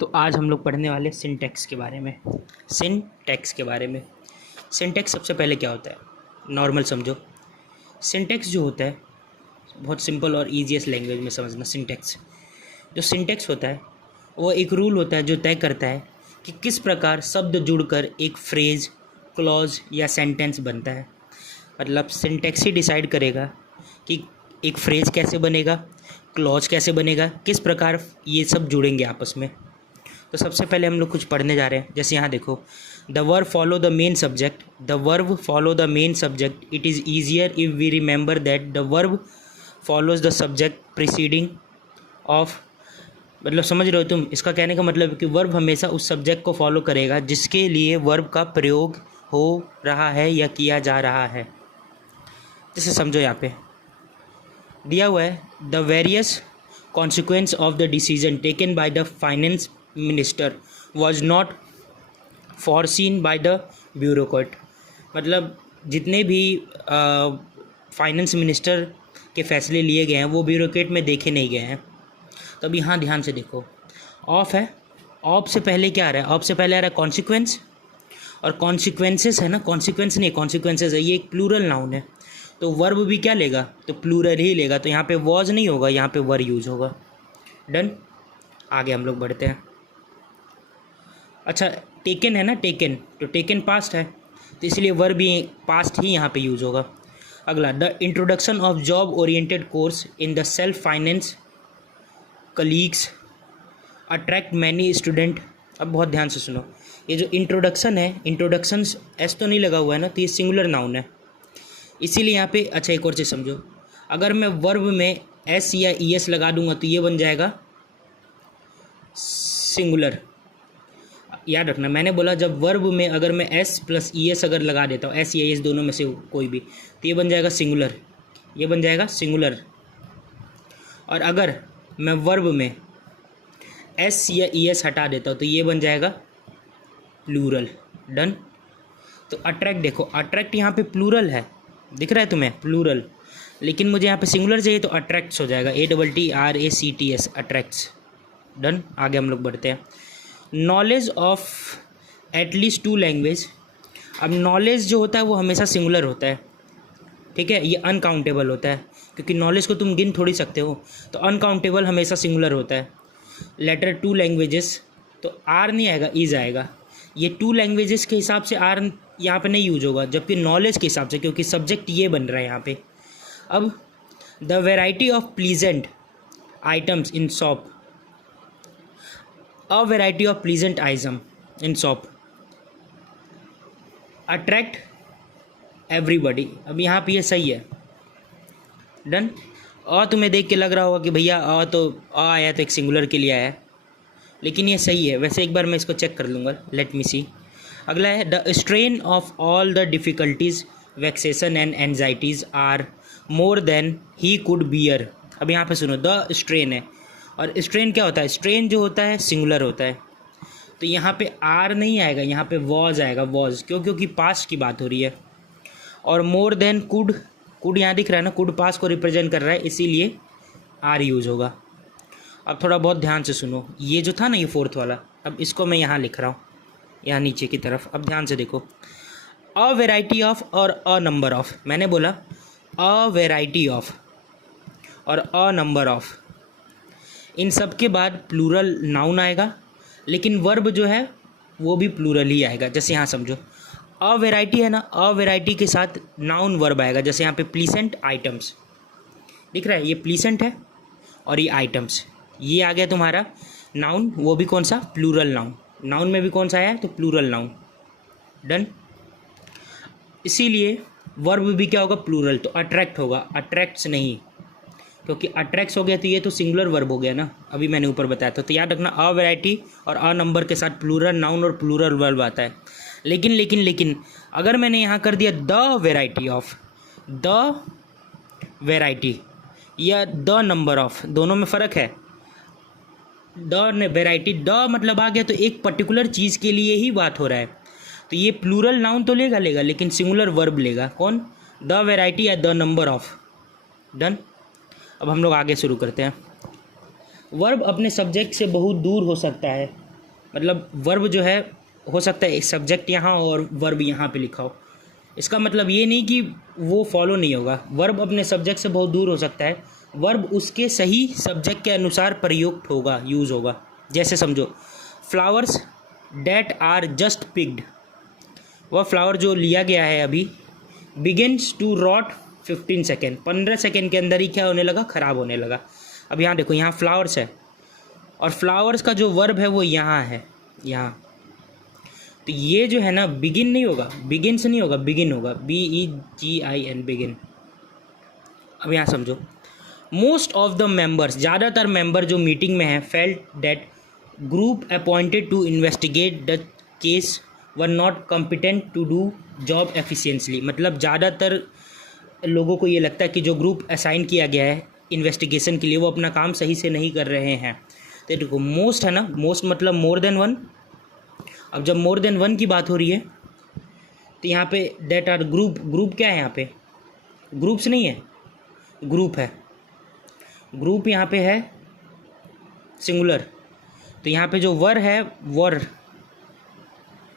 तो आज हम लोग पढ़ने वाले सिंटैक्स के बारे में। सिंटैक्स सबसे पहले क्या होता है, नॉर्मल समझो। सिंटैक्स जो होता है बहुत सिंपल और ईजीएस्ट लैंग्वेज में समझना। सिंटैक्स होता है वो एक रूल होता है जो तय करता है कि किस प्रकार शब्द जुड़कर एक फ्रेज, क्लॉज या सेंटेंस बनता है। मतलब सिंटैक्स ही डिसाइड करेगा कि एक फ्रेज कैसे बनेगा, क्लॉज कैसे बनेगा, किस प्रकार ये सब जुड़ेंगे आपस में। तो सबसे पहले हम लोग कुछ पढ़ने जा रहे हैं। जैसे यहाँ देखो, the verb follow the main subject, it is easier if we remember that the verb follows the subject preceding of. मतलब समझ रहे हो तुम, इसका कहने का मतलब है कि वर्ब हमेशा उस सब्जेक्ट को फॉलो करेगा जिसके लिए वर्ब का प्रयोग हो रहा है या किया जा रहा है। जैसे समझो, यहाँ पे दिया हुआ है the various consequence of the decision taken by the finance minister was not foreseen by the bureaucrat. मतलब जितने भी फाइनेंस मिनिस्टर के फैसले लिए गए हैं वो ब्यूरोक्रेट में देखे नहीं गए हैं। तो अब यहाँ ध्यान से देखो, ऑफ है, ऑफ से पहले क्या आ रहा है, ऑफ से पहले आ रहा है कॉन्सिक्वेंस, और कॉन्सिक्वेंसेस है ना, कॉन्सिक्वेंस नहीं कॉन्सिक्वेंसेस है, ये एक प्लूरल नाउन है। तो वर्ब भी क्या लेगा, तो प्लूरल ही लेगा। तो यहाँ पे वॉज नहीं होगा, यहाँ पे वर यूज होगा। डन, आगे हम लोग बढ़ते हैं। अच्छा, टेकन है ना, टेकन, तो टेकन पास्ट है तो इसलिए वर्ब भी पास्ट ही यहाँ पे यूज होगा। अगला, the introduction of job oriented course in the self finance colleagues attract many student. अब बहुत ध्यान से सुनो, ये जो इंट्रोडक्शन है, इंट्रोडक्शन एस तो नहीं लगा हुआ है ना, तो ये सिंगुलर नाउन है, इसीलिए यहाँ पे। अच्छा, एक और चीज़ समझो, अगर मैं वर्ब में एस या ई एस लगा दूंगा तो ये बन जाएगा सिंगुलर। याद रखना, मैंने बोला जब वर्ब में अगर मैं एस प्लस ई एस अगर लगा देता हूँ, एस या एस दोनों में से कोई भी, तो ये बन जाएगा सिंगुलर, ये बन जाएगा सिंगुलर। और अगर मैं वर्ब में एस या ई एस हटा देता हूँ तो ये बन जाएगा प्लूरल। डन। तो अट्रैक्ट देखो, अट्रैक्ट यहाँ पे प्लूरल है, दिख रहा है तुम्हें, प्लूरल, लेकिन मुझे यहाँ पे सिंगुलर चाहिए तो अट्रैक्ट्स हो जाएगा, ATTRACTS, अट्रैक्ट्स। डन, आगे हम लोग बढ़ते हैं। Knowledge of at least 2 language. अब नॉलेज जो होता है वो हमेशा सिंगुलर होता है, ठीक है, ये अनकाउंटेबल होता है, क्योंकि नॉलेज को तुम गिन थोड़ी सकते हो, तो अनकाउंटेबल हमेशा सिंगुलर होता है। लेटर 2 लैंग्वेजेस, तो आर नहीं आएगा, इज आएगा। ये 2 लैंग्वेजेस के हिसाब से आर यहाँ पे नहीं यूज होगा, जबकि नॉलेज के हिसाब से, क्योंकि सब्जेक्ट ये बन रहा है यहाँ पे। अब the variety of pleasant items in shop, a variety of pleasant item in shop attract everybody. अब यहाँ पे ये सही है। डन। और तुम्हें देख के लग रहा होगा कि भैया तो आया तो एक सिंगुलर के लिए आया है, लेकिन ये सही है। वैसे एक बार मैं इसको चेक कर लूँगा, लेट मी सी। अगला है the strain of all the difficulties vexation and anxieties are more than he could bear. अब यहाँ पे सुनो, द स्ट्रेन है, और स्ट्रेन क्या होता है, स्ट्रेन जो होता है सिंगुलर होता है, तो यहाँ पे आर नहीं आएगा, यहाँ पे वॉज आएगा, वॉज, क्योंकि पास्ट की बात हो रही है। और मोर देन कुड, कुड यहाँ दिख रहा है ना, कुड पास्ट को रिप्रेजेंट कर रहा है, इसीलिए आर यूज होगा। अब थोड़ा बहुत ध्यान से सुनो, ये जो था ना, ये 4th वाला, अब इसको मैं यहाँ लिख रहा हूँ, यहाँ नीचे की तरफ। अब ध्यान से देखो, अ वेराइटी ऑफ और अ नंबर ऑफ। मैंने बोला अ वेराइटी ऑफ और अ नंबर ऑफ, इन सब के बाद प्लूरल नाउन आएगा, लेकिन वर्ब जो है वो भी प्लूरल ही आएगा। जैसे यहाँ समझो, अ वेराइटी है ना, अ वेराइटी के साथ नाउन वर्ब आएगा। जैसे यहाँ पे प्लीसेंट आइटम्स दिख रहा है, ये प्लीसेंट है और ये आइटम्स, ये आ गया तुम्हारा नाउन, वो भी कौन सा, प्लूरल नाउन। नाउन में भी कौन सा आया है, तो प्लूरल नाउन। डन। इसीलिए वर्ब भी क्या होगा, प्लूरल, तो अट्रैक्ट होगा, अट्रैक्ट्स नहीं, क्योंकि अट्रैक्ट्स हो गया तो ये तो सिंगुलर वर्ब हो गया ना, अभी मैंने ऊपर बताया था। तो याद रखना, अ वैरायटी और अ नंबर के साथ प्लूरल नाउन और प्लूरल वर्ब आता है। लेकिन अगर मैंने यहाँ कर दिया the variety of, the variety या द नंबर ऑफ, दोनों में फ़र्क है। द वेराइटी, द मतलब आ गया तो एक पर्टिकुलर चीज़ के लिए ही बात हो रहा है, तो ये प्लूरल नाउन तो लेगा लेकिन सिंगुलर वर्ब लेगा। कौन, द वेराइटी या द नंबर ऑफ। डन। अब हम लोग आगे शुरू करते हैं। वर्ब अपने सब्जेक्ट से बहुत दूर हो सकता है, मतलब वर्ब जो है हो सकता है सब्जेक्ट यहाँ और वर्ब यहाँ पे लिखा हो, इसका मतलब ये नहीं कि वो फॉलो नहीं होगा। वर्ब अपने सब्जेक्ट से बहुत दूर हो सकता है, वर्ब उसके सही सब्जेक्ट के अनुसार प्रयुक्त होगा, यूज़ होगा। जैसे समझो flowers that are just picked, वह फ्लावर जो लिया गया है अभी, begins to rot 15 second, 15 second के अंदर ही क्या होने लगा, ख़राब होने लगा। अब यहाँ देखो, यहाँ फ्लावर्स है और फ्लावर्स का जो वर्ब है वो यहाँ है, यहाँ। तो ये जो है ना बिगिन नहीं होगा, बिगिन से नहीं होगा, बिगिन होगा, BEGIN, बिगिन। अब यहाँ समझो मोस्ट ऑफ द मेंबर्स, ज़्यादातर मेंबर जो मीटिंग में हैं, felt that group appointed to investigate the case were not competent to do job efficiently. मतलब ज़्यादातर लोगों को ये लगता है कि जो ग्रुप असाइन किया गया है इन्वेस्टिगेशन के लिए वो अपना काम सही से नहीं कर रहे हैं। तो देखो मोस्ट है ना, मोस्ट मतलब मोर देन वन। अब जब मोर देन वन की बात हो रही है तो यहाँ पे दैट आर ग्रुप, ग्रुप क्या है यहाँ पे, ग्रुप्स नहीं है, ग्रुप है, ग्रुप यहाँ पे है सिंगुलर। तो यहाँ पे जो वर है,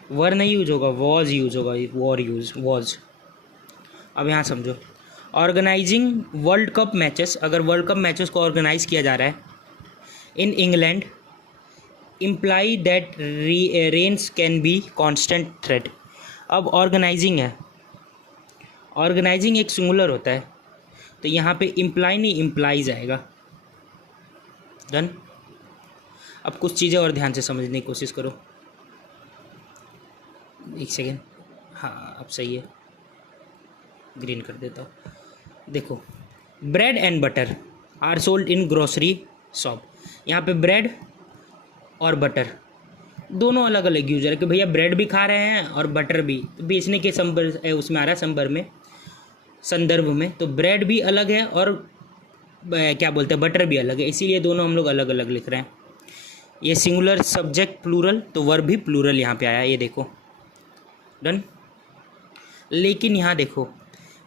वर नहीं यूज होगा, वॉज यूज होगा, वॉर यूज, वॉज। अब यहाँ समझो ऑर्गेनाइजिंग वर्ल्ड कप मैचेस, अगर वर्ल्ड कप मैचेस को ऑर्गेनाइज किया जा रहा है in England, imply that rains can be constant threat. अब ऑर्गेनाइजिंग है, ऑर्गेनाइजिंग एक सिंगुलर होता है, तो यहाँ पे इम्प्लाई नहीं इम्प्लाइज आएगा। डन। अब कुछ चीज़ें और ध्यान से समझने की कोशिश करो, एक सेकेंड, हाँ अब सही है, ग्रीन कर देता हूँ। देखो bread and butter are sold in grocery shop, यहाँ पे ब्रेड और बटर दोनों अलग अलग यूजर है कि भैया ब्रेड भी खा रहे हैं और बटर भी, तो बेचने के उसमें आ रहा है संदर्भ में, तो ब्रेड भी अलग है और क्या बोलते हैं बटर भी अलग है, इसीलिए दोनों हम लोग अलग अलग लिख रहे हैं। ये सिंगुलर सब्जेक्ट प्लूरल, तो वर्ब भी प्लूरल यहाँ पे आया, ये देखो। डन। लेकिन यहाँ देखो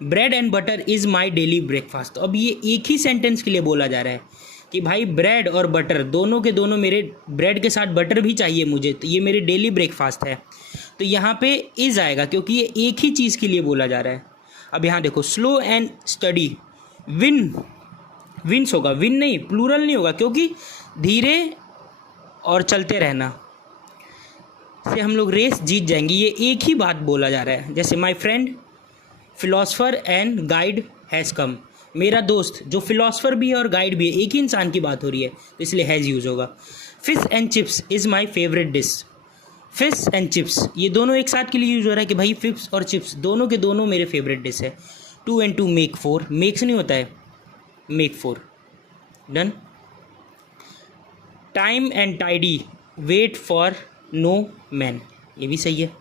bread and butter is my daily breakfast, तो अब ये एक ही सेंटेंस के लिए बोला जा रहा है कि भाई ब्रेड और बटर दोनों के दोनों, मेरे ब्रेड के साथ बटर भी चाहिए मुझे, तो ये मेरे डेली ब्रेकफास्ट है। तो यहाँ पे इज़ आएगा क्योंकि ये एक ही चीज़ के लिए बोला जा रहा है। अब यहाँ देखो स्लो एंड स्टडी विन्स होगा, विन नहीं, प्लूरल नहीं होगा, क्योंकि धीरे और चलते रहना से हम लोग रेस जीत जाएंगे, ये एक ही बात बोला जा रहा है। जैसे my friend philosopher and guide has come, मेरा दोस्त जो फिलोसफर भी है और गाइड भी है, एक ही इंसान की बात हो रही है, तो इसलिए हैज़ यूज़ होगा। Fish and chips is my favourite dish, fish and chips ये दोनों एक साथ के लिए यूज़ हो रहा है कि भाई फिश और चिप्स दोनों के दोनों मेरे फेवरेट डिश है। 2 and 2 मेक 4, मेक्स नहीं होता है, make 4। Done. Time and tide wait for no man, ये भी सही है।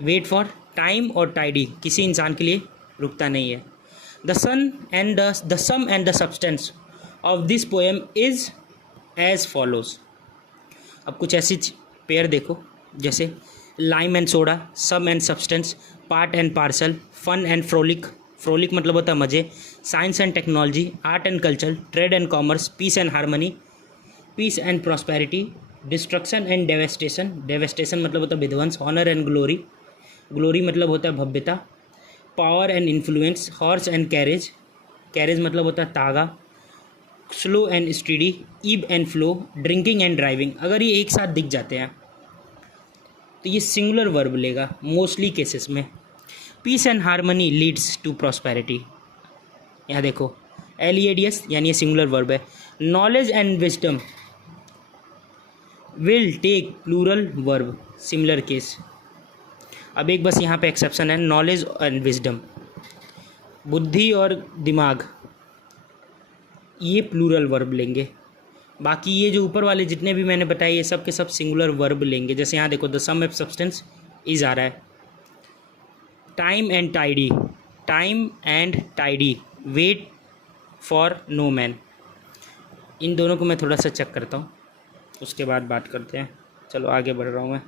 वेट फॉर, टाइम और टाइडी किसी इंसान के लिए रुकता नहीं है। The sum and the substance of this poem is as follows. अब कुछ ऐसी पेयर देखो, जैसे lime and soda, sum and substance, part and parcel, fun and frolic, frolic मतलब होता है मज़े, science and technology, art and culture, trade and commerce, peace and harmony, peace and prosperity, destruction and devastation, devastation मतलब होता है विध्वंस, honour and glory, glory मतलब होता है भव्यता, power and influence, horse and carriage, carriage मतलब होता है तागा, slow and steady, ebb and flow, drinking and driving. अगर ये एक साथ दिख जाते हैं तो ये सिंगुलर वर्ब लेगा मोस्टली केसेस में। Peace and harmony leads to prosperity, यहाँ देखो LEADS यानी ये सिंगुलर वर्ब है। Knowledge and wisdom will take plural verb, similar case. अब एक बस यहाँ पे एक्सेप्शन है, नॉलेज एंड विजडम, बुद्धि और दिमाग ये प्लूरल वर्ब लेंगे। बाकी ये जो ऊपर वाले जितने भी मैंने बताए ये सब के सब सिंगुलर वर्ब लेंगे। जैसे यहाँ देखो the sum of substance is आ रहा है। Time and tide, time and tide, wait for no man. इन दोनों को मैं थोड़ा सा चेक करता हूँ, उसके बाद बात करते हैं। चलो आगे बढ़ रहा हूँ मैं।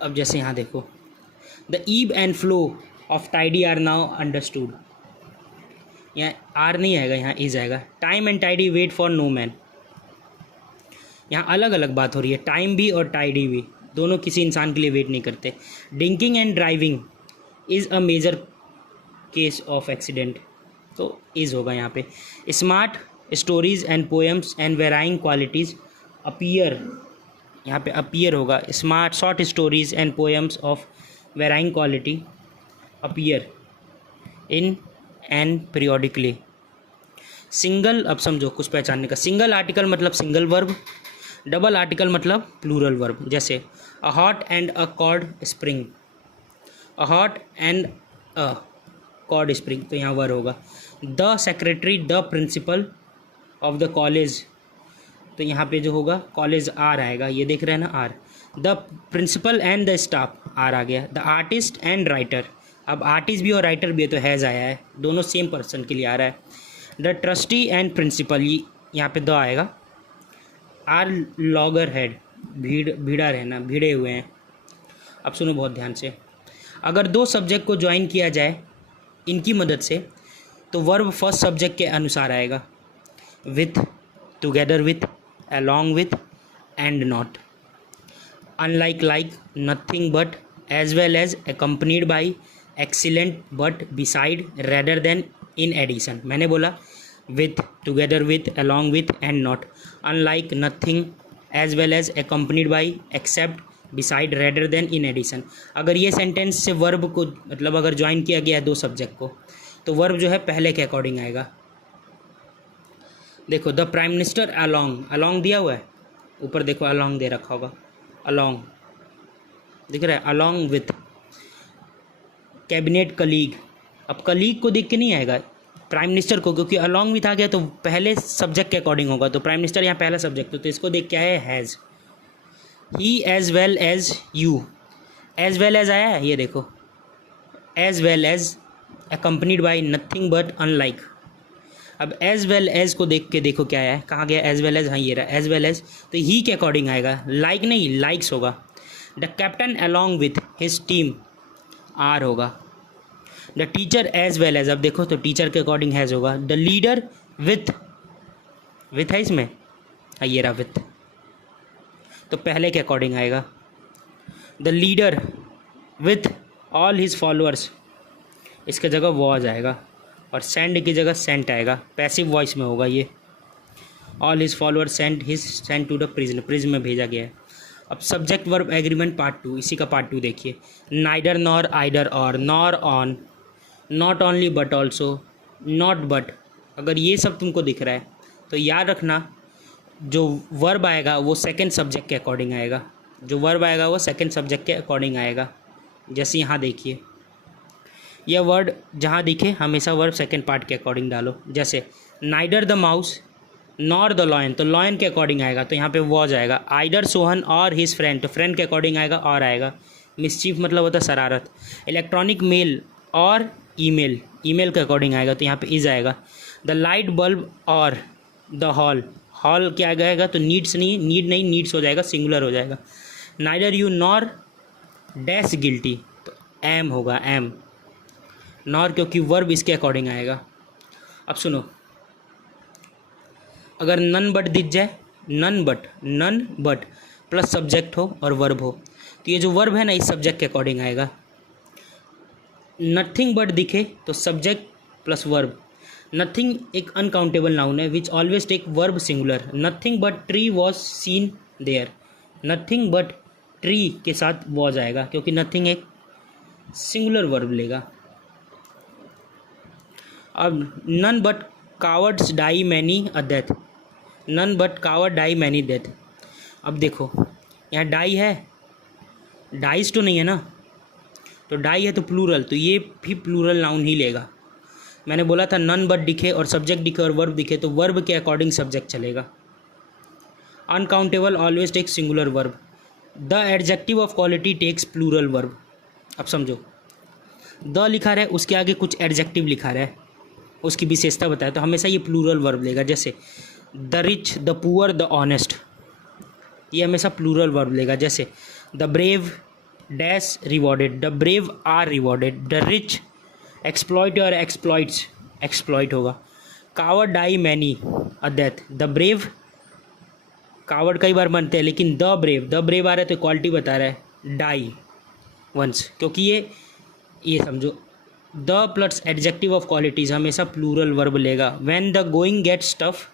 अब जैसे यहाँ देखो the ebb and flow of tide are now understood, यहाँ आर नहीं आएगा, यहाँ इज आएगा। Time and tide wait for no man, यहाँ अलग अलग बात हो रही है, टाइम भी और टाइडी भी, दोनों किसी इंसान के लिए वेट नहीं करते। Drinking and driving is a major case of accident, तो इज़ होगा यहाँ पे। Smart stories and poems and varying qualities appear, यहाँ पे अपीयर होगा। Smart short stories and poems of varying quality appear in and periodically. Single, अब समझो कुछ पहचानने का, सिंगल आर्टिकल मतलब सिंगल वर्ब, डबल आर्टिकल मतलब प्लूरल वर्ब। जैसे a hot and a cold spring, a hot and a cold spring, तो यहाँ वर्ब होगा। The secretary the principle of the college, तो यहाँ पे जो होगा कॉलेज आर आएगा, ये देख रहे हैं ना are. The principal and the staff are आ गया। द आर्टिस्ट एंड राइटर, अब आर्टिस्ट भी और राइटर भी है तो हैज़ आया है, दोनों सेम पर्सन के लिए आ रहा है। द ट्रस्टी एंड प्रिंसिपल, यहाँ पे द आएगा। आर लॉगर हेड, भीड़ा रहना, भिड़े हुए हैं। अब सुनो बहुत ध्यान से, अगर दो सब्जेक्ट को ज्वाइन किया जाए इनकी मदद से तो वर्ब फर्स्ट सब्जेक्ट के अनुसार आएगा। With, together with, along with and not, unlike, like, nothing but, as well as, accompanied by, excellent but, beside, rather than, in addition। मैंने बोला with, together with, along with and not, unlike, nothing, as well as, accompanied by, except, beside, rather than, in addition। अगर ये sentence से verb को मतलब अगर join किया गया है दो सब्जेक्ट को तो वर्ब जो है पहले के अकॉर्डिंग आएगा। देखो the prime minister along, along दिया हुआ है ऊपर, देखो अलॉन्ग दे रखा होगा, अलॉन्ग दिख रहा है, अलॉन्ग विथ। कैबिनेट कलीग, अब कलीग को देख के नहीं आएगा प्राइम मिनिस्टर को, क्योंकि अलॉन्ग विथ आ गया तो पहले सब्जेक्ट के अकॉर्डिंग होगा, तो प्राइम मिनिस्टर यहाँ पहला सब्जेक्ट, तो इसको देख क्या है, has. He as well as you, as well as आया है, ये देखो as well as, accompanied by, nothing but, unlike. अब एज वेल एज को देख के देखो क्या है, कहाँ गया एज वेल एज, हाँ ये रहा एज वेल एज, तो ही के अकॉर्डिंग आएगा, लाइक नहीं लाइक्स होगा। The captain along with his team are होगा। The teacher as well as, अब देखो तो टीचर के अकॉर्डिंग हैज़ होगा। द लीडर विथ, विथ है इसमें, हाँ ये रहा विथ, तो पहले के अकॉर्डिंग आएगा। The leader with all his followers, इसके जगह वॉज आएगा, और सेंड की जगह सेंट आएगा, पैसिव वॉइस में होगा ये। All his followers send to the prison, prison में भेजा गया है। अब सब्जेक्ट वर्ब एग्रीमेंट पार्ट 2, इसी का पार्ट 2 देखिए। नाइडर नॉर, आइडर और, nor on, not only but also, not but, अगर ये सब तुमको दिख रहा है तो याद रखना जो वर्ब आएगा वो सेकेंड सब्जेक्ट के अकॉर्डिंग आएगा, जो वर्ब आएगा वो सेकेंड सब्जेक्ट के अकॉर्डिंग आएगा। जैसे यहाँ देखिए यह वर्ड जहाँ दिखे हमेशा वर्ब सेकंड पार्ट के अकॉर्डिंग डालो। जैसे neither the mouse nor the lion, तो लॉयन के अकॉर्डिंग आएगा, तो यहाँ पे वॉज आएगा। आइडर सोहन और हिज फ्रेंड, तो फ्रेंड के अकॉर्डिंग आएगा और आएगा। मिसचीफ मतलब होता है शरारत। इलेक्ट्रॉनिक मेल और ईमेल, ईमेल के अकॉर्डिंग आएगा, तो यहाँ पे इज आएगा। द लाइट बल्ब और द हॉल, हॉल क्या आएगा, तो नीड्स नहीं, नीड नहीं नीड्स हो जाएगा, सिंगुलर हो जाएगा। Neither you nor dash guilty, तो एम होगा, एम, नॉर क्योंकि वर्ब इसके अकॉर्डिंग आएगा। अब सुनो, अगर नन बट दिख जाए, नन बट प्लस सब्जेक्ट हो और वर्ब हो, तो ये जो वर्ब है ना इस सब्जेक्ट के अकॉर्डिंग आएगा। नथिंग बट दिखे तो सब्जेक्ट प्लस वर्ब। नथिंग एक अनकाउंटेबल नाउन है which always take verb singular. Nothing but tree was seen there, nothing but tree के साथ वॉज आएगा क्योंकि नथिंग एक सिंगुलर वर्ब लेगा। अब none but cowards die many a death, none but coward die many death. अब देखो यहाँ डाई है, डाइस तो नहीं है ना, तो डाई है तो प्लूरल, तो ये भी प्लूरल नाउन ही लेगा। मैंने बोला था नन बट दिखे और सब्जेक्ट दिखे और वर्ब दिखे तो वर्ब के अकॉर्डिंग सब्जेक्ट चलेगा। Uncountable always takes singular verb. The adjective of quality takes plural verb. अब समझो, द लिखा रहा है उसके आगे कुछ एडजेक्टिव लिखा रहा है, उसकी विशेषता बताया, तो हमेशा ये प्लूरल वर्ब लेगा। जैसे the rich, the poor, the honest, ये हमेशा प्लूरल वर्ब लेगा। जैसे the brave dash rewarded, the brave are rewarded. The rich exploit और एक्सप्लॉइट्स, एक्सप्लॉइट होगा। Coward die many a death, the brave coward कई बार बनते हैं, लेकिन द ब्रेव आ रहा है तो क्वालिटी बता रहा है डाई वंस, क्योंकि ये समझो the plus adjective of qualities हमेशा प्लूरल वर्ब लेगा। When the going gets tough,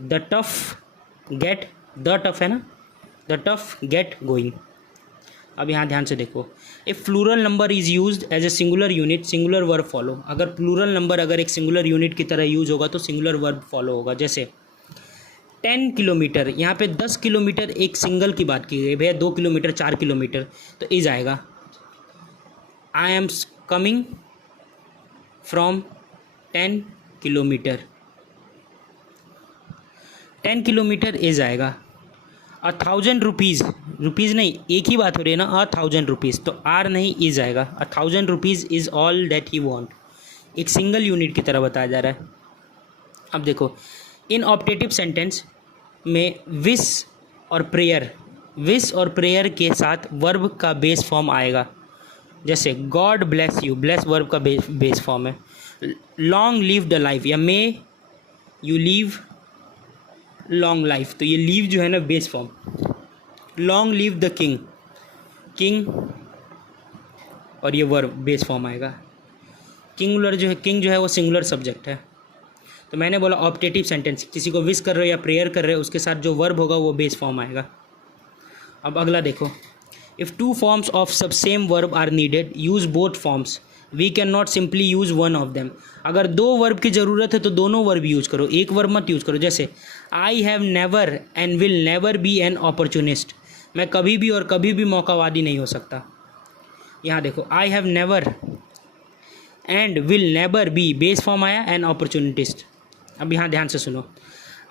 the tough get, the tough है ना, द टफ गेट गोइंग। अब यहाँ ध्यान से देखो, if plural number is used as a singular unit singular verb follow. अगर प्लूरल नंबर अगर एक सिंगुलर यूनिट की तरह यूज होगा तो सिंगुलर वर्ब फॉलो होगा। जैसे 10 किलोमीटर, यहाँ पे 10 किलोमीटर एक सिंगल की बात की गई, भैया 2 किलोमीटर 4 किलोमीटर तो इज आएगा I am coming from 10 kilometre, 10 kilometre is आएगा। 1000 रुपीज़, रुपीज़ नहीं, एक ही बात हो रही है ना, 1000 रुपीज़ तो आर नहीं इज आएगा। 1000 rupees is all that he want, एक सिंगल यूनिट की तरह बताया जा रहा है। अब देखो इन ऑप्टेटिव सेंटेंस में विश और प्रेयर के साथ वर्ब का बेस फॉर्म आएगा। जैसे God bless you, bless verb का बेस फॉर्म है। लॉन्ग लिव द लाइफ या may you live long life, तो ये लीव जो है ना base form. Long live the king, king और ये वर्ब बेस फॉर्म आएगा। किंग जो है वो सिंगुलर सब्जेक्ट है। तो मैंने बोला ऑप्टेटिव सेंटेंस, किसी को विश कर रहे हो या प्रेयर कर रहे हो उसके साथ जो वर्ब होगा वो बेस फॉर्म आएगा। अब अगला देखो, इफ़ 2 फॉर्म्स ऑफ सब same verb are needed use both forms, we can not simply use one of them. अगर 2 वर्ब की ज़रूरत है तो दोनों वर्ब यूज़ करो, एक वर्ब मत यूज़ करो। जैसे I have never and will never be an opportunist, मैं कभी भी और कभी भी मौकावादी नहीं हो सकता। यहाँ देखो I have never and will never B base form आया एन अपॉर्चुनिटिस्ट। अब यहाँ ध्यान से सुनो,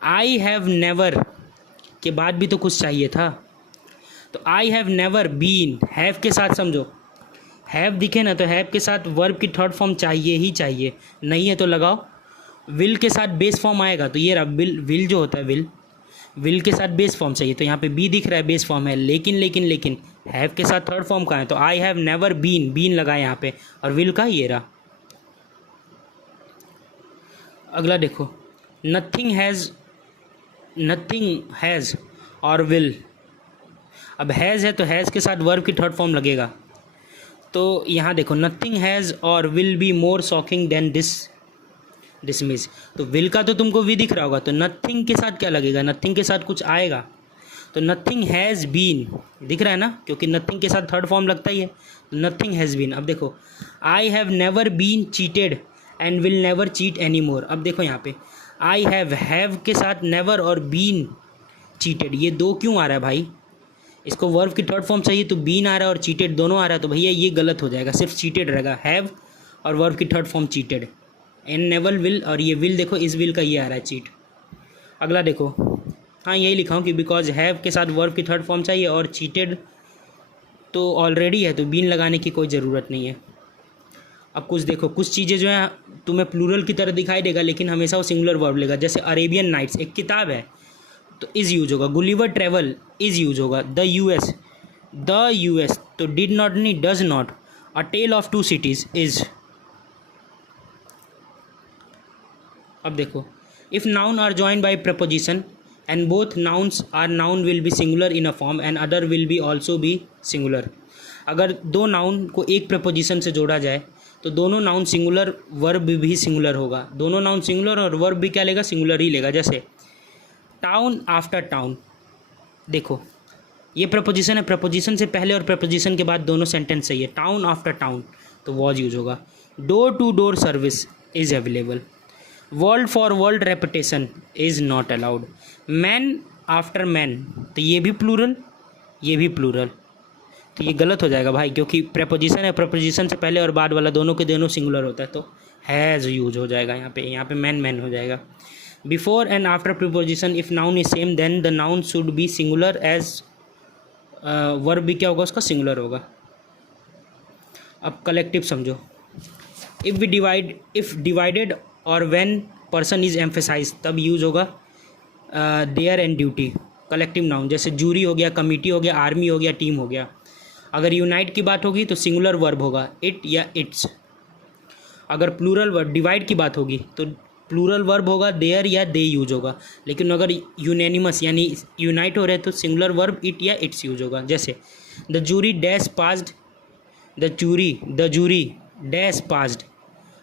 आई हैव नेवर के बाद भी तो कुछ चाहिए था, तो I have never been, have के साथ समझो, हैव दिखे ना तो हैव के साथ वर्ब की थर्ड फॉर्म चाहिए ही चाहिए, नहीं है तो लगाओ। विल के साथ बेस फॉर्म आएगा तो ये रहा विल जो होता है विल के साथ बेस फॉर्म चाहिए, तो यहाँ पे बी दिख रहा है बेस फॉर्म है, लेकिन हैव के साथ थर्ड फॉर्म कहाँ है, तो आई हैव नेवर बीन लगा यहाँ पे, और विल का ये रहा। अगला देखो, नथिंग हैज़ और विल। अब हैज़ है तो हैज़ के साथ वर्ब की थर्ड फॉर्म लगेगा, तो यहाँ देखो नथिंग हैज़ और will be more shocking than dismiss, तो विल का तो तुमको भी दिख रहा होगा, तो नथिंग के साथ क्या लगेगा, नथिंग के साथ कुछ आएगा, तो नथिंग हैज़ बीन दिख रहा है ना, क्योंकि नथिंग के साथ थर्ड फॉर्म लगता ही है, तो नथिंग हैज़ बीन। अब देखो I have never been cheated and will never cheat any more. अब देखो यहाँ पे आई हैव के साथ नेवर और बीन चीटेड, ये 2 क्यों आ रहा है भाई, इसको वर्ब की थर्ड फॉर्म चाहिए तो बीन आ रहा है और चीटेड दोनों आ रहा है, तो भैया ये गलत हो जाएगा, सिर्फ चीटेड रहेगा, हैव और वर्ब की third form cheated, and never will, और ये विल देखो इस विल का ये आ रहा है चीट। अगला देखो, हाँ यही लिखा हूँ कि बिकॉज हैव के साथ वर्ब की थर्ड फॉर्म चाहिए और चीटेड तो ऑलरेडी है, तो बीन लगाने की कोई ज़रूरत नहीं है। अब कुछ देखो, कुछ चीज़ें जो है तुम्हें प्लूरल की तरह दिखाई देगा लेकिन हमेशा वो सिंगुलर वर्ब लेगा। जैसे अरेबियन नाइट्स एक किताब है तो इज़ यूज होगा, गुलिवर ट्रेवल इज़ यूज होगा, द यूएस तो डिड नॉट नहीं does not, a tale of 2 cities is. अब देखो, if noun are joined by preposition and both nouns are noun will be singular in a form and other will be also be singular. अगर 2 noun को एक preposition से जोड़ा जाए तो दोनों नाउन सिंगुलर, वर्ब भी सिंगुलर होगा, दोनों नाउन सिंगुलर और वर्ब भी क्या लेगा, सिंगुलर ही लेगा। जैसे टाउन आफ्टर टाउन, देखो ये प्रपोजिशन है, प्रपोजिशन से पहले और प्रपोजिशन के बाद दोनों सेंटेंस चाहिए, टाउन आफ्टर टाउन तो वॉज यूज होगा। Door to door service is available, world for world reputation is not allowed, man after man तो ये भी प्लूरल, ये भी प्लूरल, तो ये गलत हो जाएगा भाई, क्योंकि प्रपोजिशन है, प्रपोजिशन से पहले और बाद वाला दोनों के दोनों सिंगुलर होता है, तो हैज़ यूज हो जाएगा यहाँ पे मैन हो जाएगा। Before and after preposition if noun is same then the noun should be singular as verb भी क्या होगा उसका, सिंगुलर होगा। अब कलेक्टिव समझो, इफ़ डिवाइडेड और व्हेन पर्सन इज एम्फेसाइज तब यूज होगा there and duty, collective noun. जैसे जूरी हो गया, कमिटी हो गया, आर्मी हो गया, टीम हो गया। अगर यूनाइट की बात होगी तो सिंगुलर वर्ब होगा इट या इट्स। अगर प्लूरल वर्ब डिवाइड की बात होगी तो प्लूरल वर्ब होगा देयर या दे यूज होगा, लेकिन अगर यूनैनिमस यानी यूनाइट हो रहे तो सिंगुलर वर्ब इट या इट्स यूज होगा। जैसे the jury dash passed, the jury dash passed.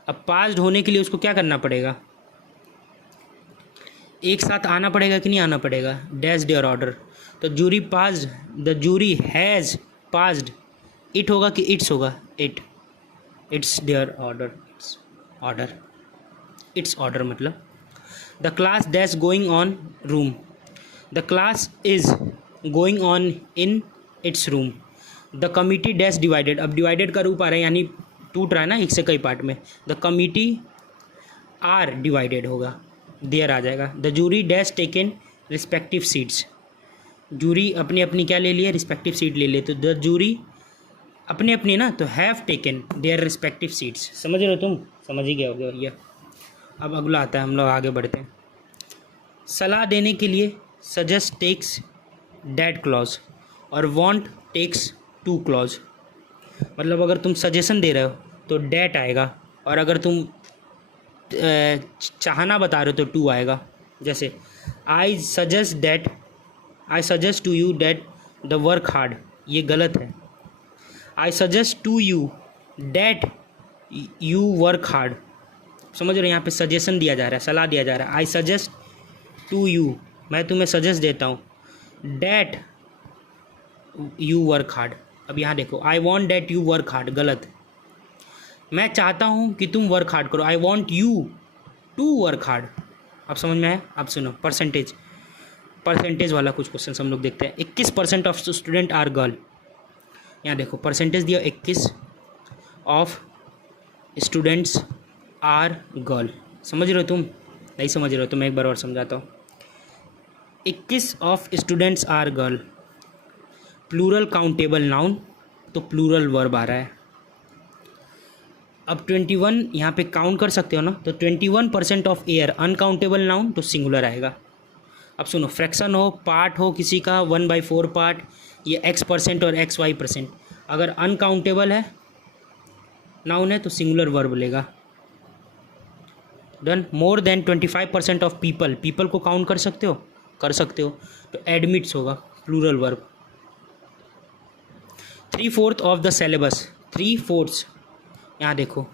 अब पास्ड होने के लिए उसको क्या करना पड़ेगा, एक साथ आना पड़ेगा कि नहीं आना पड़ेगा, डैश देयर ऑर्डर। तो jury passed, the jury has passed, it होगा कि इट्स होगा, it's their order, it's order मतलब। The class dash going on room, the class is going on in its room. The committee dash divided, अब divided का रूप आ रहा है यानी टूट रहा है ना एक से कई पार्ट में। द कमिटी आर डिवाइडेड होगा, देयर आ जाएगा। The jury dash taken respective seats, jury अपनी अपनी क्या ले लिए, रिस्पेक्टिव सीट ले लिए। तो द जूरी अपने अपने ना, तो have taken their respective seats. समझ रहे हो तुम, समझ ही गए होगे भैया। अब अगला आता है, हम लोग आगे बढ़ते हैं। सलाह देने के लिए सजेस्ट टेक्स डैट क्लॉज और वांट टेक्स टू क्लॉज। मतलब अगर तुम सजेशन दे रहे हो तो डैट आएगा, और अगर तुम चाहना बता रहे हो तो टू आएगा। जैसे I suggest to you that the work hard, ये गलत है। I suggest to you that you work hard. समझ रहे हो, यहाँ पे सजेशन दिया जा रहा है, सलाह दिया जा रहा है। आई सजेस्ट टू यू, मैं तुम्हें सजेस्ट देता हूँ, डैट यू वर्क हार्ड। अब यहाँ देखो, I want that you work hard, गलत। मैं चाहता हूँ कि तुम वर्क हार्ड करो, I want you to work hard. अब समझ में आया। अब सुनो, परसेंटेज वाला कुछ क्वेश्चन हम लोग देखते हैं। 21% ऑफ स्टूडेंट आर गर्ल। यहाँ देखो परसेंटेज दिया, 21 ऑफ स्टूडेंट्स आर गर्ल। समझ रहे हो तुम, नहीं समझ रहे हो तो मैं एक बार और समझाता हूँ। 21 of students are girl, plural countable noun, तो प्लूरल वर्ब आ रहा है। अब 21 यहाँ पे काउंट कर सकते हो ना, तो 21% ऑफ एयर अनकाउंटेबल नाउन, तो सिंगुलर आएगा। अब सुनो, फ्रैक्शन हो, पार्ट हो किसी का 1/4 पार्ट, ये x% और xy%, अगर अनकाउंटेबल है नाउन है तो सिंगुलर वर्ब लेगा। Done. More than 25% of people को काउंट कर सकते हो, तो एडमिट्स होगा, plural verb. 3/4 of the syllabus, 3/4, यहाँ देखो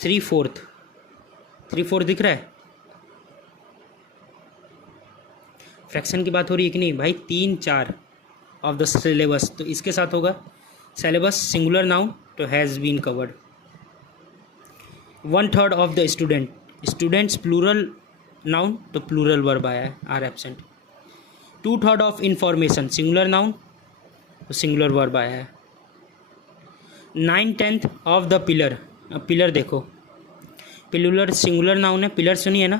3/4 दिख रहा है, फ्रैक्शन की बात हो रही है कि नहीं भाई। 3/4 ऑफ द सिलेबस, तो इसके साथ होगा सिलेबस सिंगुलर नाउन, तो has been covered. 1/3 of the students plural noun, तो प्लूरल वर्ब आया है, are absent. 2/3 of information singular noun, तो सिंगुलर वर्ब आया है। 9/10 ऑफ द पिलर, अब पिलर देखो, पिलुलर सिंगुलर नाउन है, पिलर सुनिए ना,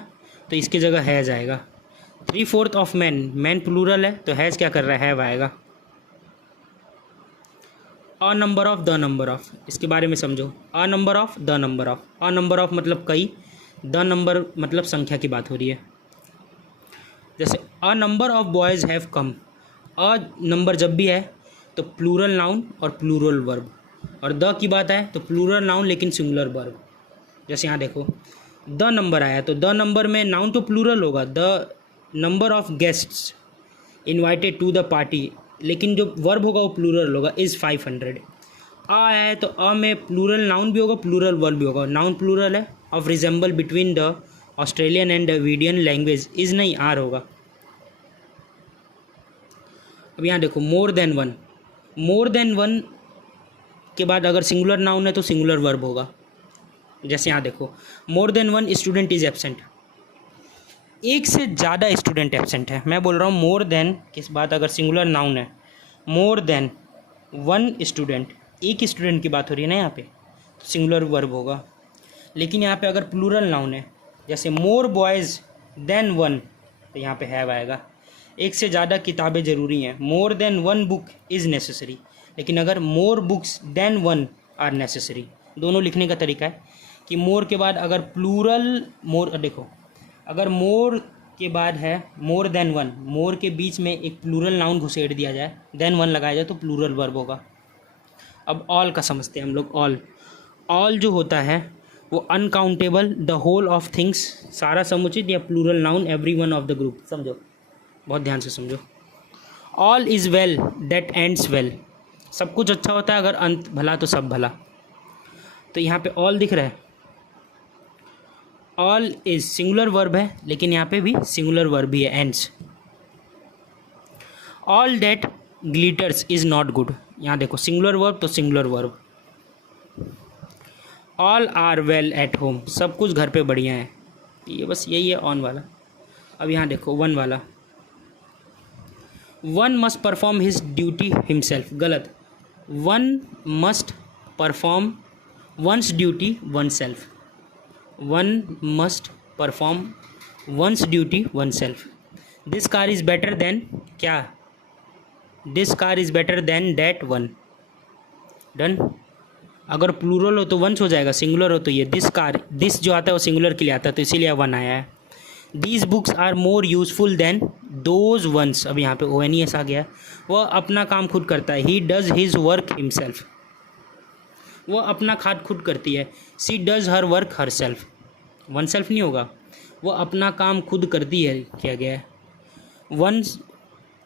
तो इसकी जगह हैज़ आएगा। 3/4 ऑफ मैन प्लूरल है, तो हैज़ क्या कर रहा है, हैव आएगा। अ number of, the number of, इसके बारे में समझो। अ number of, the number of, a number of मतलब कई, द नंबर मतलब संख्या की बात हो रही है। जैसे a number of boys have come, a number जब भी है तो प्लूरल नाउन और प्लूरल वर्ब, और द की बात है तो प्लूरल नाउन लेकिन सिंगुलर वर्ब। जैसे यहाँ देखो द नंबर आया, तो द नंबर में नाउन तो प्लूरल होगा, the number of guests invited to the party, लेकिन जो वर्ब होगा वो प्लूरल होगा, इज़ 500। आ आया है तो अ में प्लूरल नाउन भी होगा, प्लूरल वर्ब भी होगा। नाउन प्लूरल है, of resemble between the Australian and Dravidian language, is नहीं आर होगा। अब यहाँ देखो मोर देन वन के बाद अगर सिंगुलर नाउन है तो सिंगुलर वर्ब होगा। जैसे यहाँ देखो मोर than one student is absent, एक से ज़्यादा स्टूडेंट एब्सेंट है। मैं बोल रहा हूँ मोर देन किस बात, अगर सिंगुलर नाउन है, मोर देन वन स्टूडेंट, एक स्टूडेंट की बात हो रही है ना यहाँ पे, तो सिंगुलर वर्ब होगा। लेकिन यहाँ पे अगर प्लूरल नाउन है, जैसे मोर बॉयज़ देन वन, तो यहाँ पे हैव आएगा। एक से ज़्यादा किताबें ज़रूरी हैं, more than one book is necessary. लेकिन अगर more books than one are necessary, दोनों लिखने का तरीका है कि मोर के बाद अगर प्लूरल मोर, देखो अगर मोर के बाद है मोर देन वन, मोर के बीच में एक प्लूरल नाउन घुसेड़ दिया जाए, देन वन लगाया जाए, तो प्लूरल वर्ब होगा। अब ऑल का समझते हैं हम लोग। ऑल जो होता है वो uncountable, the whole of things, सारा समुचित, या plural noun, every one of the group. समझो, बहुत ध्यान से समझो। All is well that ends well, सब कुछ अच्छा होता है अगर अंत भला तो सब भला। तो यहाँ पे ऑल दिख रहा है, ऑल इज सिंगुलर वर्ब है, लेकिन यहाँ पे भी सिंगुलर वर्ब ही है, ends. All that glitters is not gold, यहाँ देखो सिंगुलर वर्ब तो singular verb. All are well at home, सब कुछ घर पे बढ़िया है, ये बस यही है ऑन वाला। अब यहाँ देखो वन वाला, one must perform his duty himself, गलत। One must perform one's duty oneself, one must perform one's duty oneself. This car is better than, क्या, this car is better than that one. Done. अगर plural हो तो once हो जाएगा, singular हो तो ये दिस कार, दिस जो आता है वो सिंगुलर के लिए आता है, तो इसीलिए वन आया है। These books are more useful than those ones, अब यहाँ पे ओ एन ई एस आ गया, वह अपना काम खुद करता है, he does his work himself, वह अपना खाद खुद करती है, she does her work herself, oneself नहीं होगा, वह अपना काम खुद करती है, किया गया है। वंस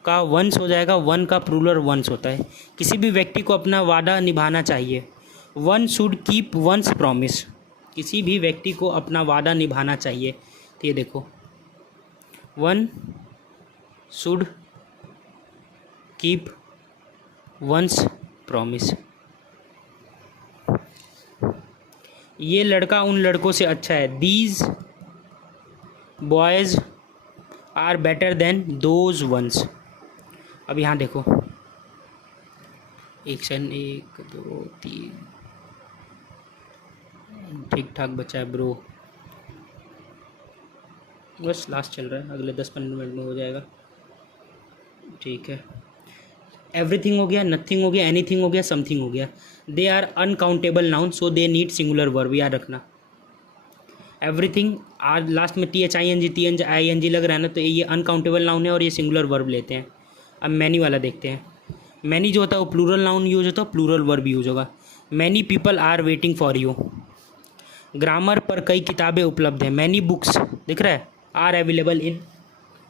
का वंस हो जाएगा, वन का प्लूरल वंस होता है। किसी भी व्यक्ति को अपना वादा निभाना चाहिए, one should keep one's promise, किसी भी व्यक्ति को अपना वादा निभाना चाहिए। तो ये देखो, one should keep one's promise. ये लड़का उन लड़कों से अच्छा है, these boys are better than those ones. अब यहाँ देखो, एक सेकंड, 1 2 3, ठीक ठाक बचा है ब्रो, बस लास्ट चल रहा है, अगले 10-15 मिनट में हो जाएगा, ठीक है। एवरीथिंग हो गया, नथिंग हो गया, एनीथिंग हो गया, समथिंग हो गया। They are uncountable noun, so they need singular verb, याद रखना। एवरीथिंग आज लास्ट में THING लग रहा है ना, तो ये अनकाउंटेबल नाउन है और ये सिंगुलर वर्ब लेते हैं। अब मैनी वाला देखते हैं। मैनी जो होता है वो प्लूरल नाउन यूज होता है, प्लूरल वर्ब यूज होगा। Many people are waiting for you. Grammar पर कई किताबें उपलब्ध हैं, मैनी बुक्स दिख रहा है, are available in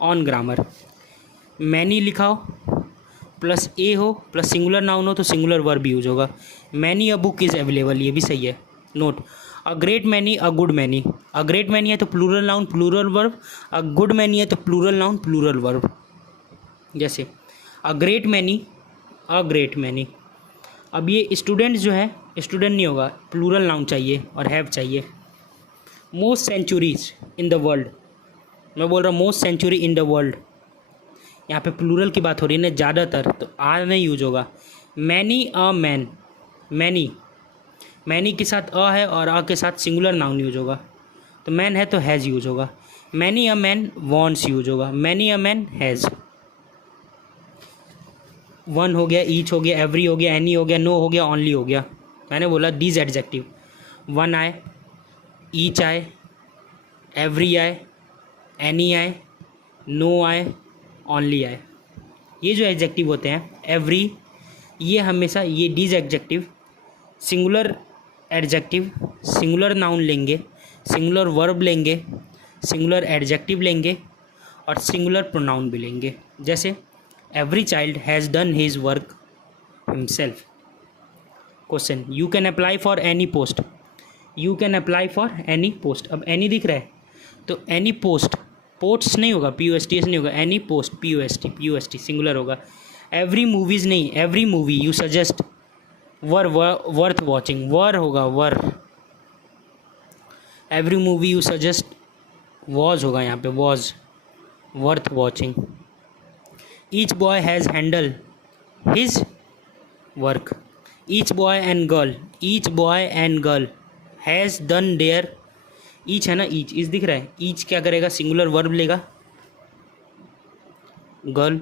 on grammar. Many लिखा हो प्लस ए हो प्लस सिंगुलर नाउन हो तो सिंगुलर वर्ब यूज होगा। Many a book is available, ये भी सही है। Note, a great many, a good many. A great many है तो plural noun plural verb, a good many है तो प्लूरल नाउन प्लूरल वर्ब। जैसे a great many, a great many. अब ये स्टूडेंट जो है, स्टूडेंट नहीं होगा, प्लूरल नाउन चाहिए और हैव चाहिए। Most centuries in the world, मैं बोल रहा हूँ most century in the world, यहाँ पे प्लूरल की बात हो रही है ना, ज़्यादातर, तो आर नहीं यूज होगा। Many a man, many, many के साथ अ है और अ के साथ सिंगुलर नाउन यूज होगा, तो मैन है तो हैज़ यूज होगा। Many a man wants use होगा, many a man has. One हो गया, ईच हो गया, एवरी हो गया, एनी हो गया, नो हो गया, ओनली हो गया। मैंने बोला दीज एडजेक्टिव, वन आए, ईच आए, एवरी आए, एनी आए, नो आए, ओनली आए। ये जो एडजेक्टिव होते हैं एवरी, ये हमेशा, ये these adjective singular adjective, singular noun लेंगे, सिंगुलर वर्ब लेंगे, सिंगुलर एडजेक्टिव लेंगे और सिंगुलर प्रोनाउन भी लेंगे। जैसे every child has done his work himself. Question, you can apply for any post, you can apply for any post. अब any दिख रहा है तो एनी पोस्ट, पोस्ट्स नहीं होगा, POSTS नहीं होगा, एनी पोस्ट, POST सिंगुलर होगा। एवरी मूवीज़ नहीं, every movie you suggest were worth watching, were होगा, were. Every movie you suggest was होगा, यहाँ पे was, worth watching. Each boy has handle his work, each boy and girl, each boy and girl has done their, each है ना, each, इस दिख रहा है, ईच क्या करेगा, सिंगुलर वर्ब लेगा, गर्ल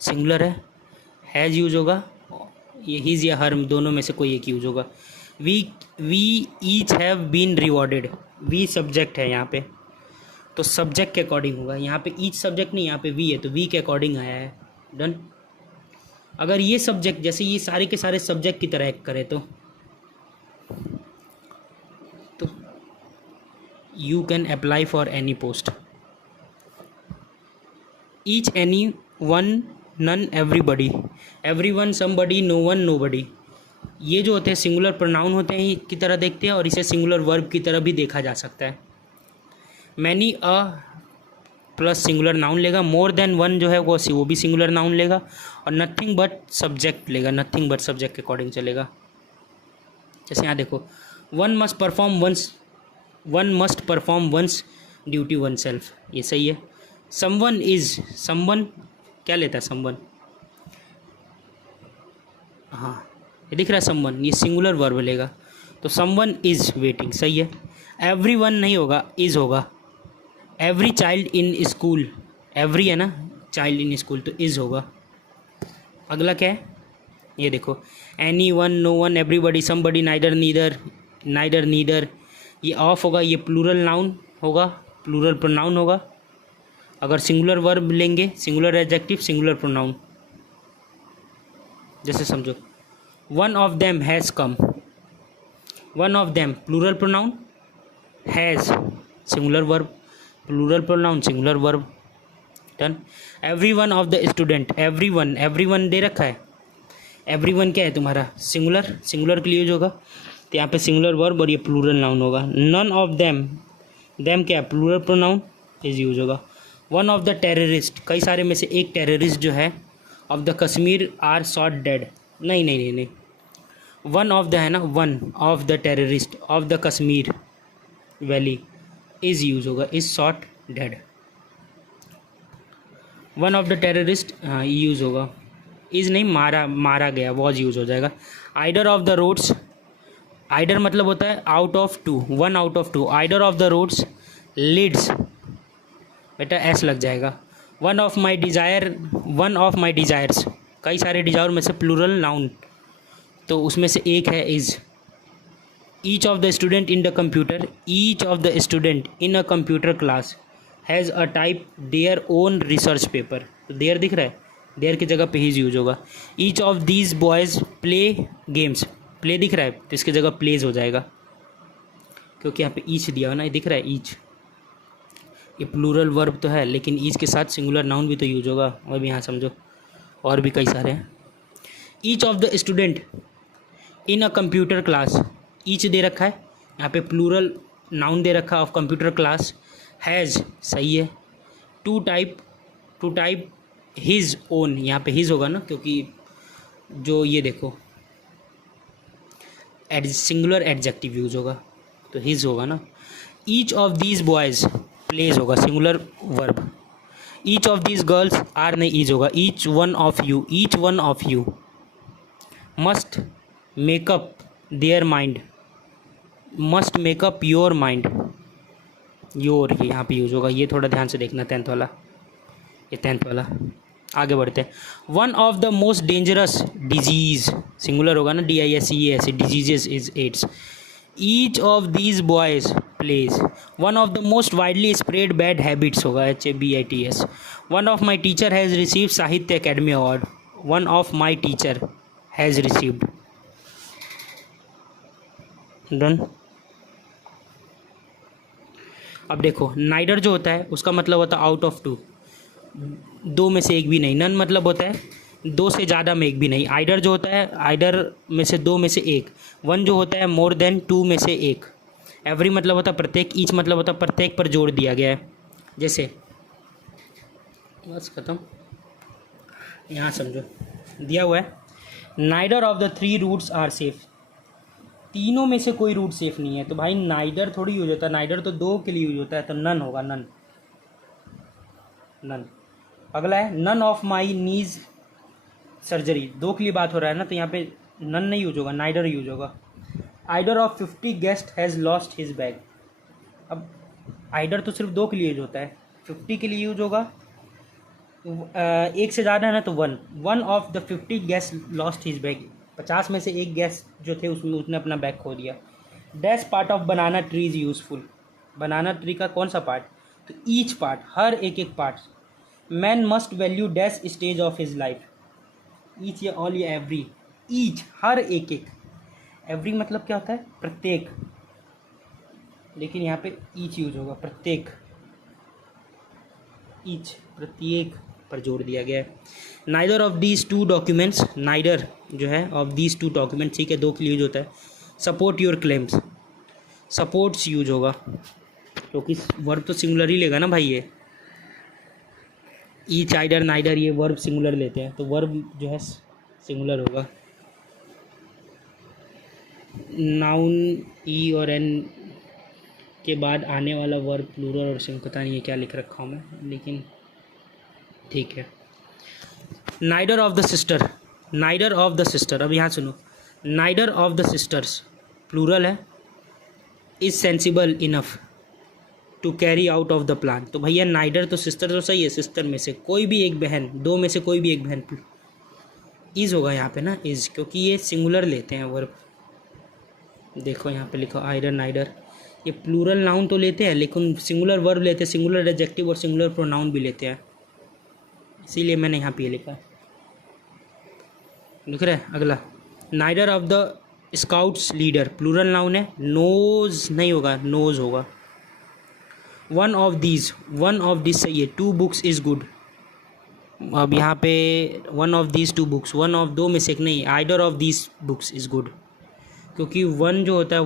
सिंगुलर है, हैज़ यूज होगा, ये हिज या हर दोनों में से कोई एक यूज होगा। We each have been rewarded, we subject है यहाँ पे, तो सब्जेक्ट के अकॉर्डिंग होगा। यहाँ पे ईच सब्जेक्ट नहीं, यहाँ पे वी है तो वी के अकॉर्डिंग आया है। डन। अगर ये सब्जेक्ट, जैसे ये सारे के सारे सब्जेक्ट की तरह एक्ट करे तो you can apply for any post. Each, any, one, none, everybody, everyone, somebody, no one, nobody. ये जो होते हैं सिंगुलर प्रोनाउन होते हैं की तरह देखते हैं और इसे सिंगुलर वर्ब की तरह भी देखा जा सकता है. Many a plus singular noun लेगा. मोर देन वन जो है वो भी सिंगुलर नाउन लेगा. और नथिंग बट सब्जेक्ट लेगा. नथिंग बट सब्जेक्ट के अकॉर्डिंग चलेगा. जैसे यहाँ देखो, one must perform one's duty one self, ये सही है. समवन इज, समवन क्या लेता है समवन, हाँ ये दिख रहा है समवन, ये सिंगुलर वर्ब लेगा तो समवन इज वेटिंग, सही है. एवरी वन नहीं होगा, इज होगा. Every child in school, every है ना चाइल्ड इन स्कूल तो इज होगा. अगला क्या है ये देखो, any one, no one, everybody, somebody, neither, neither, ये ऑफ होगा, ये प्लूरल नाउन होगा, प्लूरल प्रोनाउन होगा. अगर सिंगुलर वर्ब लेंगे, सिंगुलर एडजेक्टिव, सिंगुलर प्रोनाउन. जैसे समझो, one of them has come, one of them plural pronoun, has singular verb, plural pronoun, singular verb. Done. Every one of the student, every one दे रखा है. Every one क्या है तुम्हारा singular के लिए यूज होगा तो यहाँ पे सिंगुलर वर्ब और ये प्लूरल नाउन होगा. नन ऑफ देम क्या है प्लूरल प्रोनाउन, इज यूज होगा. वन ऑफ द टेररिस्ट, कई सारे में से एक टेररिस्ट जो है, of the Kashmir are shot dead, नहीं, वन ऑफ द है ना, one of the terrorist of the Kashmir valley, is use होगा, is shot dead. One of the terrorist हाँ यूज होगा, इज नहीं, मारा गया, वॉज यूज हो जाएगा. आइडर ऑफ द रोड्स, आइडर मतलब होता है out of two, one out of two. Either of the roads leads, बेटा एस लग जाएगा. वन ऑफ माई डिज़ायर्स, कई सारे डिज़ायर में से प्लूरल नाउन तो उसमें से एक है is. Each of the student in a computer class has a type their own research paper, तो देयर दिख रहा है, देयर की जगह पे हीज यूज होगा. Each of these boys play games, play दिख रहा है तो इसकी जगह प्लेज हो जाएगा क्योंकि यहाँ पे ईच दिया हुआ ना, ये दिख रहा है ईच, ये प्लूरल वर्ब तो है लेकिन ईच के साथ सिंगुलर नाउन भी तो यूज होगा. और भी यहाँ समझो और भी कई सारे हैं. Each of the student in a computer class, each दे रखा है, यहाँ पे प्लूरल नाउन दे रखा है ऑफ कंप्यूटर क्लास. हैज़ सही है. टू टाइप हिज ओन, यहाँ पे हिज होगा ना क्योंकि जो ये देखो सिंगुलर एडजेक्टिव यूज होगा तो हिज होगा ना. Each of these boys plays होगा, singular verb. Each of these girls are नहीं ईज होगा. Each one of you must make up their mind, must make up your mind, your ये यहाँ पे यूज होगा. ये थोड़ा ध्यान से देखना, 10th वाला. आगे बढ़ते हैं. One of the most dangerous disease, singular होगा ना, DISEAS, diseases is AIDS. Each of these boys plays. One of the most widely spread bad habits होगा, HABITS. One of my teacher has received Sahitya Akademi award, one of my teacher has received. Done. अब देखो, neither जो होता है उसका मतलब होता है आउट ऑफ टू, दो में से एक भी नहीं. नन मतलब होता है दो से ज़्यादा में एक भी नहीं. आइडर जो होता है आइडर में से दो में से एक. वन जो होता है मोर देन टू में से एक. एवरी मतलब होता है प्रत्येक. ईच मतलब होता है प्रत्येक पर जोड़ दिया गया है. जैसे बस ख़त्म, यहाँ समझो दिया हुआ है neither of the 3 routes are safe, तीनों में से कोई रूट सेफ नहीं है. तो भाई नाइडर थोड़ी यूज होता है, नाइडर तो दो के लिए यूज होता है, तो नन होगा, नन. अगला है none of my knees surgery, दो के लिए बात हो रहा है ना तो यहाँ पे नन नहीं यूज होगा, नाइडर यूज होगा. आइडर of 50 guest has lost his bag. अब आइडर तो सिर्फ दो के लिए यूज होता है, 50 के लिए यूज होगा. एक से ज़्यादा है ना तो one of the 50 guest lost his bag, 50 में से एक गेस्ट जो थे उसने अपना बैग खो दिया. Dash part of banana tree is useful, banana tree का कौन सा पार्ट, तो ईच पार्ट, हर एक part. Man must value dash stage of his life, each या ऑल या एवरी. ईच हर एक. एवरी मतलब क्या होता है प्रत्येक, लेकिन यहाँ पे ईच यूज होगा, प्रत्येक, ईच प्रत्येक पर जोड़ दिया गया है। Neither of these to documents, neither जो है ऑफ दीज टू डॉक्यूमेंट्स, ठीक है, दो के लिए यूज होता है। Support your claims, supports use होगा क्योंकि वर्ब तो सिंगुलर ही लेगा ना भाई, ये ईच, आइडर, नाइडर ये वर्ब सिंगुलर लेते हैं, तो वर्ब जो है सिंगुलर होगा। नाउन ई और एन के बाद आने वाला वर्ब प्लूरल और सिंगुलर, पता नहीं ये क्या लिख रखा हूँ मैं, लेकिन ठीक है। Neither of the sister, neither of the sister, अब यहाँ सुनो, neither of the sisters plural है, is sensible enough to carry out of the plan. तो भैया नाइडर तो सिस्टर तो सही है, सिस्टर में से कोई भी एक बहन, दो में से कोई भी एक बहन, इज होगा यहाँ पे ना, इज, क्योंकि ये सिंगुलर लेते हैं वर्ब। देखो यहाँ पे लिखो आइडर, नाइडर, ये प्लूरल नाउन तो लेते हैं लेकिन सिंगुलर वर्ब लेते हैं, सिंगुलर एडजेक्टिव और सिंगुलर प्रोनाउन भी लेते हैं, इसीलिए मैंने यहाँ पे ये लिखा है। लिख रहे हैं अगला, neither of the scouts leader, plural noun है, नोज नहीं होगा, नोज होगा। वन ऑफ दिस सही है, टू बुक्स इज़ गुड। अब यहाँ पे one of these two books, one of दो में से एक नहीं, either of these books is good, क्योंकि वन जो होता है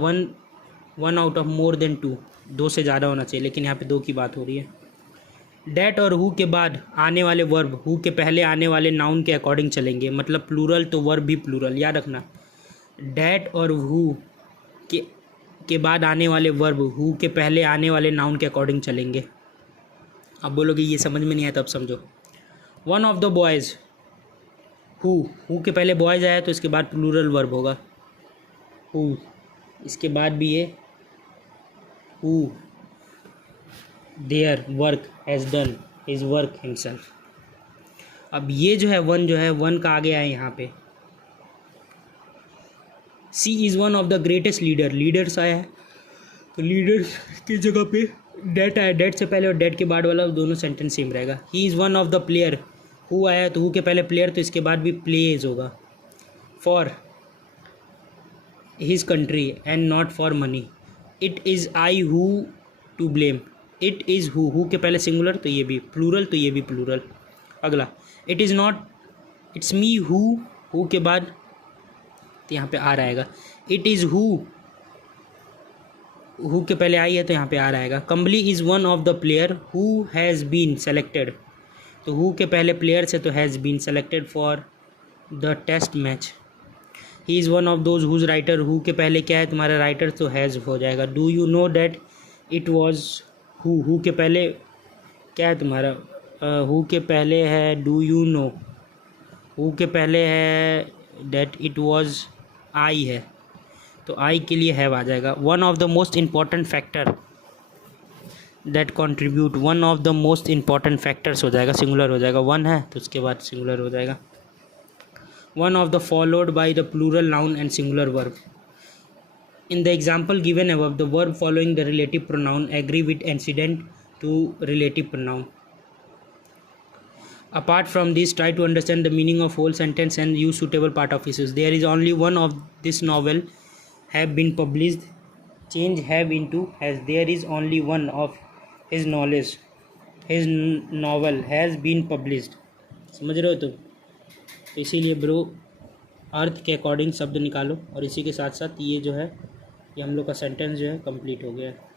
one out of more than two, दो से ज़्यादा होना चाहिए, लेकिन यहाँ पे दो की बात हो रही है। डैट और हु के बाद आने वाले वर्ब हु के पहले आने वाले नाउन के अकॉर्डिंग चलेंगे, मतलब प्लूरल तो वर्ब भी प्लूरल, याद रखना। डैट और हु के बाद आने वाले वर्ब हु के पहले आने वाले नाउन के अकॉर्डिंग चलेंगे। अब बोलोगे ये समझ में नहीं आया, तब समझो। One of the boys, who के पहले बॉयज़ आया तो इसके बाद प्लूरल वर्ब होगा हु, इसके बाद भी ये who their work has done his work himself. अब ये जो है वन का आगे आए यहाँ पे, she is one of the greatest leader, leaders आया है तो लीडर्स की जगह पे डेट आया, डेट से पहले और डेट के बाद वाला दोनों सेंटेंस सेम रहेगा। ही is one of the player, who आया तो हु के पहले प्लेयर तो इसके बाद भी प्लेज होगा। For his country and not for money, it is I who to blame, it is who के पहले सिंगुलर तो ये भी प्लूरल, तो ये भी प्लूरल। अगला, it is not, it's me who के बाद तो यहाँ पे आ रहेगा, इट इज़ हु के पहले आई है तो यहाँ पे आ रहेगा। Kambli is one of the player who has been selected, तो हु के पहले प्लेयर से तो has been selected for the test match. He is one of those whose writer, who के पहले क्या है तुम्हारा राइटर तो हैज़ हो जाएगा। Do you know that it was who के पहले क्या है तुम्हारा, हु के पहले है डू यू नो, हु के पहले है डैट इट वॉज आई है तो आई के लिए हैव आ जाएगा। One of the most important factor that contribute, one of the most important factors हो जाएगा, सिंगुलर हो जाएगा, वन है तो उसके बाद सिंगुलर हो जाएगा। One of the followed by the plural noun and singular verb. In the example given above, the verb following the relative pronoun agree with antecedent to relative pronoun. Apart from this, try to understand the meaning of whole sentence and use suitable part of issues. There is only one of this novel have been published. Change have into has. There is only one of his knowledge. His novel has been published. समझ रहे हो तुम? तो इसीलिए bro अर्थ के according शब्द निकालो, और इसी के साथ साथ ये जो है ये हम लोग का सेंटेंस जो है कंप्लीट हो गया है।